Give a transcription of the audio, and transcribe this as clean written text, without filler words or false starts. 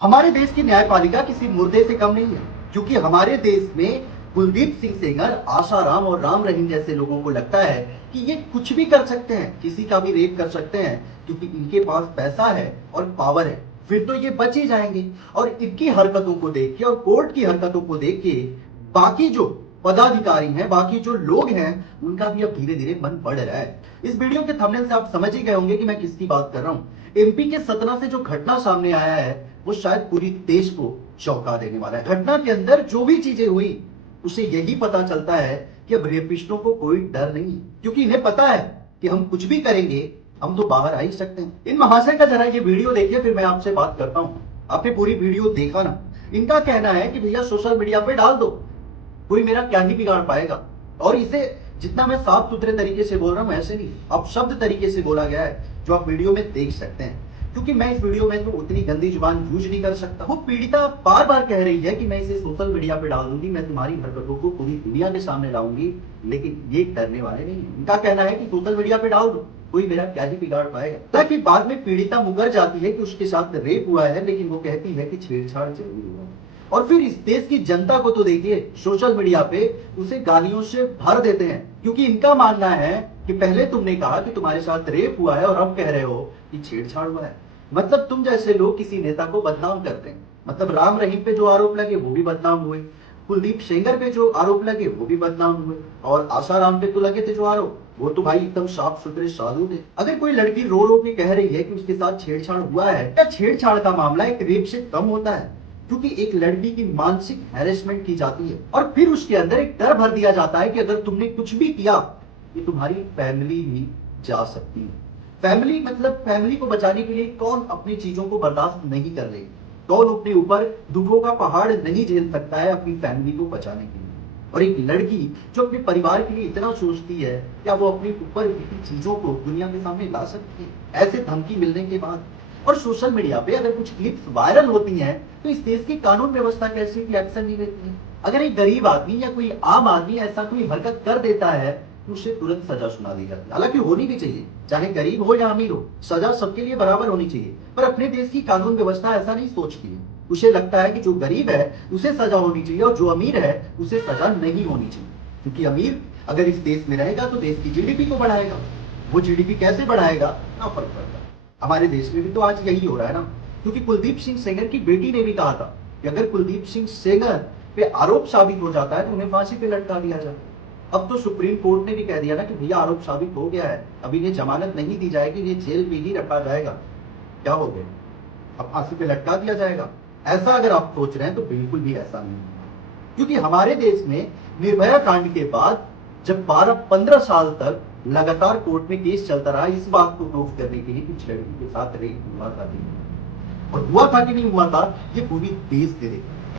हमारे देश की न्यायपालिका किसी मुर्दे से कम नहीं है, क्योंकि हमारे देश में कुलदीप सिंह सेंगर, आशाराम और राम रहीम जैसे लोगों को लगता है कि ये कुछ भी कर सकते हैं, किसी का भी रेप कर सकते हैं, क्योंकि इनके पास पैसा है और पावर है। फिर तो ये बच ही जाएंगे। और इनकी हरकतों को देख के और कोर्ट की हरकतों को देख के बाकी जो पदाधिकारी हैं, बाकी जो लोग हैं, उनका भी अब धीरे धीरे मन बढ़ रहा है। इस वीडियो के थंबनेल से आप समझ ही गए होंगे कि मैं किसकी बात कर रहा हूं। एमपी के सतना से जो घटना सामने आया है, वो शायद पूरी देश को चौंका देने वाला है। घटना के अंदर जो भी चीजें हुई, उसे यही पता चलता है कि अब रेपिस्टों को कोई डर नहीं, क्योंकि इन्हें पता है कि हम कुछ भी करेंगे, हम तो बाहर आ ही सकते हैं। इन महाशय का जरा ये वीडियो देखिए, फिर मैं आपसे बात करता हूं। आपने पूरी वीडियो देखा ना? इनका कहना है कि भैया सोशल मीडिया पे डाल दो, कोई मेरा क्या ही बिगाड़ पाएगा। और इसे जितना मैं साफ सुथरे तरीके से बोल रहा हूं, ऐसे नहीं, अब शब्द तरीके से बोला गया है, जो आप वीडियो में देख सकते हैं। क्योंकि मैं इस वीडियो में तो उतनी गंदी जुबान यूज नहीं कर सकता। वो पीड़िता बार बार कह रही है कि मैं इसे सोशल मीडिया पे डाल दूंगी, मैं तुम्हारी हरकतों को पूरी दुनिया के सामने लाऊंगी, लेकिन ये करने वाले नहीं है। इनका कहना है कि सोशल मीडिया पे डाल दो, कोई मेरा क्या ही बिगाड़ पाएगा। ताकि बाद में पीड़िता मुकर जाती है कि उसके साथ रेप हुआ है, लेकिन वो कहती है कि छेड़छाड़ जरूर हुआ। और फिर इस देश की जनता को तो देखिए, सोशल मीडिया पे उसे गालियों से भर देते हैं, क्योंकि इनका मानना है कि पहले तुमने कहा कि तुम्हारे साथ रेप हुआ है और अब कह रहे हो कि छेड़छाड़ हुआ है। मतलब तुम जैसे लोग किसी नेता को बदनाम करते हैं। मतलब राम रहीम पे जो आरोप लगे वो भी बदनाम हुए, कुलदीप सेंगर पे जो आरोप लगे वो भी बदनाम हुए, और आसाराम पे तो लगे थे जो आरोप, वो तो भाई एकदम साफ सुथरे साधु थे। अगर कोई लड़की रो रो के कह रही है कि उसके साथ छेड़छाड़ हुआ है, क्या छेड़छाड़ का मामला एक रेप से कम होता है? क्योंकि एक लड़की की मानसिक हैरेसमेंट की जाती है और फिर उसके अंदर एक डर भर दिया जाता है कि अगर तुमने कुछ भी किया, ये तुम्हारी फैमिली भी जा सकती है। फैमिली मतलब फैमिली को बचाने के लिए कौन अपनी चीजों को बर्दाश्त नहीं कर ले, कौन अपने ऊपर दुखों का पहाड़ नहीं झेल सकता है अपनी फैमिली को बचाने के लिए। और एक लड़की जो अपने परिवार के लिए इतना सोचती है, क्या वो अपने ऊपर बीती चीजों को दुनिया के सामने ला सकती है ऐसे धमकी मिलने के बाद? और सोशल मीडिया पे अगर कुछ क्लिप्स वायरल होती हैं, तो इस देश की कानून व्यवस्था कैसे भी एक्शन नहीं लेती है। अगर एक गरीब आदमी या कोई आम आदमी ऐसा कोई हरकत कर देता है, तो उसे तुरंत सजा सुना दी जाती है। हालांकि होनी भी चाहिए, चाहे गरीब हो या अमीर हो, सजा सबके लिए बराबर होनी चाहिए। पर अपने देश की कानून व्यवस्था ऐसा नहीं सोचती है। उसे लगता है कि जो गरीब है उसे सजा होनी चाहिए और जो अमीर है उसे सजा नहीं होनी चाहिए, क्योंकि अमीर अगर इस देश में रहेगा तो देश की जीडीपी को बढ़ाएगा। वो जीडीपी कैसे बढ़ाएगा, ना फर्क पड़ता। हमारे देश में भी तो आज यही हो रहा है ना, क्योंकि कुलदीप सिंह सेंगर की बेटी ने भी कहा था कि अगर कुलदीप सिंह सेंगर पे आरोप साबित हो जाता है तो उन्हें फांसी पे लटका दिया जाए। अब तो सुप्रीम कोर्ट ने भी कह दिया ना कि भैया आरोप साबित हो गया है, अब इन्हें जमानत नहीं दी जाएगी, ये जेल में ही रखा जाएगा। क्या हो गया, अब फांसी पे लटका दिया जाएगा? ऐसा अगर आप सोच रहे हैं तो बिल्कुल भी ऐसा नहीं है। क्योंकि हमारे देश में निर्भया कांड के बाद जब 12-15 साल तक लगातार कोर्ट में केस चलता रहा इस बात को प्रूव करने के लिए कि उस लड़की के साथ रेप हुआ था, और हुआ था कि नहीं हुआ था, ये पूरी देश दे देगा।